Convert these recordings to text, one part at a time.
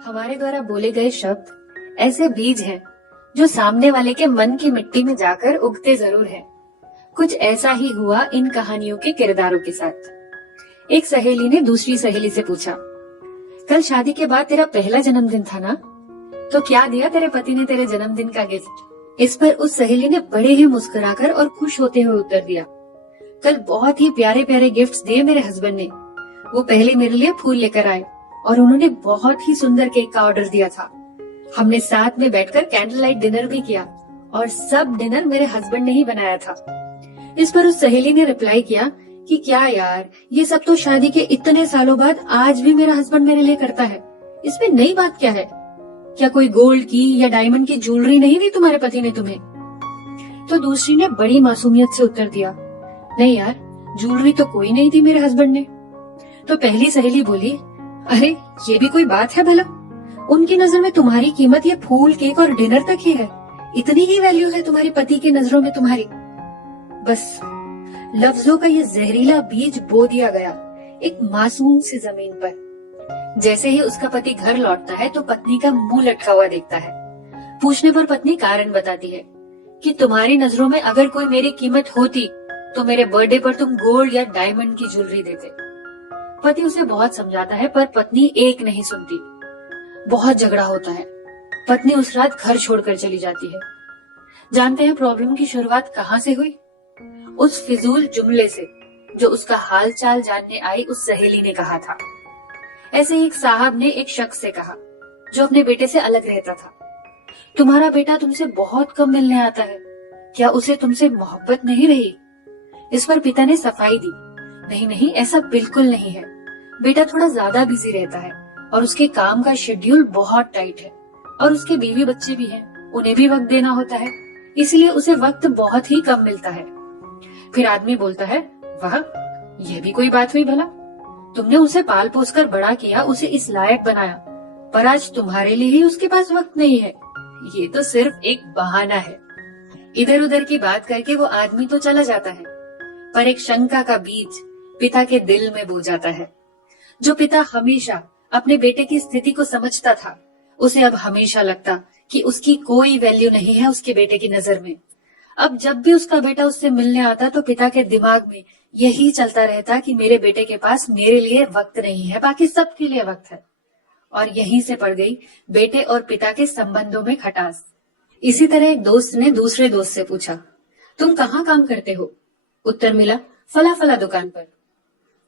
हमारे द्वारा बोले गए शब्द ऐसे बीज हैं जो सामने वाले के मन की मिट्टी में जाकर उगते जरूर हैं। कुछ ऐसा ही हुआ इन कहानियों के किरदारों के साथ। एक सहेली ने दूसरी सहेली से पूछा, कल शादी के बाद तेरा पहला जन्मदिन था ना, तो क्या दिया तेरे पति ने तेरे जन्मदिन का गिफ्ट? इस पर उस सहेली ने बड़े ही मुस्कुराकर और खुश होते हुए उत्तर दिया, कल बहुत ही प्यारे प्यारे गिफ्ट्स दिए मेरे हस्बैंड ने। वो पहले मेरे लिए फूल लेकर आए और उन्होंने बहुत ही सुंदर केक का ऑर्डर दिया था। हमने साथ में बैठकर कैंडल लाइट डिनर भी किया और सब डिनर मेरे हस्बैंड ने ही बनाया था। इस पर उस सहेली ने रिप्लाई किया कि क्या यार, ये सब तो शादी के इतने सालों बाद आज भी मेरा हस्बैंड मेरे लिए करता है, इसमें नई बात क्या है? क्या कोई गोल्ड की या डायमंड की ज्वेलरी नहीं दी तुम्हारे पति ने तुम्हें? तो दूसरी ने बड़ी मासूमियत से उत्तर दिया, नहीं यार, ज्वेलरी तो कोई नहीं दी मेरे हस्बैंड ने। तो पहली सहेली बोली, अरे ये भी कोई बात है भला? उनकी नजर में तुम्हारी कीमत ये फूल, केक और डिनर तक ही है, इतनी ही वैल्यू है तुम्हारे पति की नजरों में तुम्हारी। बस लफ्जों का ये जहरीला बीज बो दिया गया एक मासूम सी जमीन पर। जैसे ही उसका पति घर लौटता है तो पत्नी का मुंह लटका हुआ देखता है। पूछने पर पत्नी कारण बताती है कि तुम्हारी नजरों में अगर कोई मेरी कीमत होती तो मेरे बर्थडे पर तुम गोल्ड या डायमंड की ज्वेलरी देते। पति उसे बहुत समझाता है पर पत्नी एक नहीं सुनती। बहुत झगड़ा होता है। पत्नी उस रात घर छोड़कर चली जाती है। जानते हैं प्रॉब्लम की शुरुआत कहाँ से हुई? उस फिजूल जुमले से जो उसका हाल चाल जानने आई उस सहेली ने कहा था। ऐसे ही एक साहब ने एक शख्स से कहा जो अपने बेटे से अलग रहता था, तुम्हारा बेटा तुमसे बहुत कम मिलने आता है, क्या उसे तुमसे मोहब्बत नहीं रही? इस पर पिता ने सफाई दी, नहीं नहीं, ऐसा बिल्कुल नहीं है। बेटा थोड़ा ज्यादा बिजी रहता है और उसके काम का शेड्यूल बहुत टाइट है और उसके बीवी बच्चे भी हैं, उन्हें भी वक्त देना होता है, इसलिए उसे वक्त बहुत ही कम मिलता है। फिर आदमी बोलता है, वाह, यह भी कोई बात हुई भला? तुमने उसे पाल पोस कर बड़ा किया, उसे इस लायक बनाया, पर आज तुम्हारे लिए ही उसके पास वक्त नहीं है। ये तो सिर्फ एक बहाना है। इधर उधर की बात करके वो आदमी तो चला जाता है, पर एक शंका का बीज पिता के दिल में बो जाता है। जो पिता हमेशा अपने बेटे की स्थिति को समझता था, उसे अब हमेशा लगता कि उसकी कोई वैल्यू नहीं है उसके बेटे की नजर में। अब जब भी उसका बेटा उससे मिलने आता तो पिता के दिमाग में यही चलता रहता कि मेरे बेटे के पास मेरे लिए वक्त नहीं है, बाकी सबके लिए वक्त है। और यहीं से पड़ गई बेटे और पिता के संबंधों में खटास। इसी तरह एक दोस्त ने दूसरे दोस्त से पूछा, तुम कहाँ काम करते हो? उत्तर मिला, फला फला दुकान पर।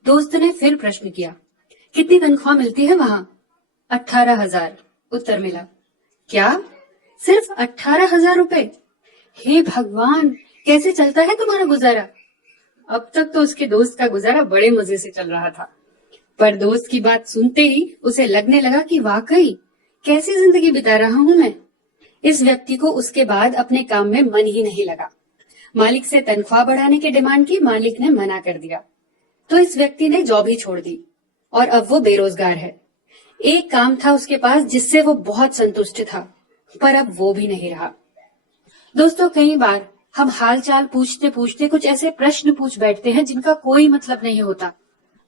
दोस्त ने फिर प्रश्न किया, कितनी तनख्वाह मिलती है वहाँ? 18,000। उत्तर मिला, क्या सिर्फ 18,000 रुपए? हे भगवान, कैसे चलता है तुम्हारा गुजारा? अब तक तो उसके दोस्त का गुजारा बड़े मजे से चल रहा था, पर दोस्त की बात सुनते ही उसे लगने लगा कि वाकई कैसी जिंदगी बिता रहा हूँ मैं। इस व्यक्ति को उसके बाद अपने काम में मन ही नहीं लगा। मालिक से तनख्वाह बढ़ाने की डिमांड की, मालिक ने मना कर दिया, तो इस व्यक्ति ने जॉब ही छोड़ दी और अब वो बेरोजगार है। एक काम था उसके पास जिससे वो बहुत संतुष्ट था, पर अब वो भी नहीं रहा। दोस्तों, कई बार हम हाल चाल पूछते पूछते कुछ ऐसे प्रश्न पूछ बैठते हैं जिनका कोई मतलब नहीं होता,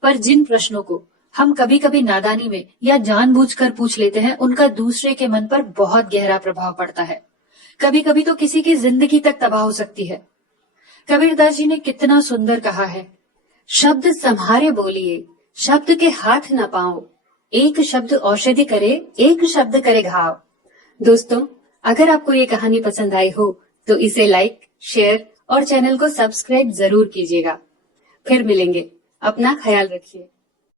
पर जिन प्रश्नों को हम कभी कभी नादानी में या जानबूझकर पूछ लेते हैं, उनका दूसरे के मन पर बहुत गहरा प्रभाव पड़ता है। कभी कभी तो किसी की जिंदगी तक तबाह हो सकती है। कबीरदास जी ने कितना सुंदर कहा है, शब्द संहारे बोलिए, शब्द के हाथ न पाओ, एक शब्द औषधि करे, एक शब्द करे घाव। दोस्तों, अगर आपको ये कहानी पसंद आई हो तो इसे लाइक, शेयर और चैनल को सब्सक्राइब जरूर कीजिएगा। फिर मिलेंगे। अपना ख्याल रखिए।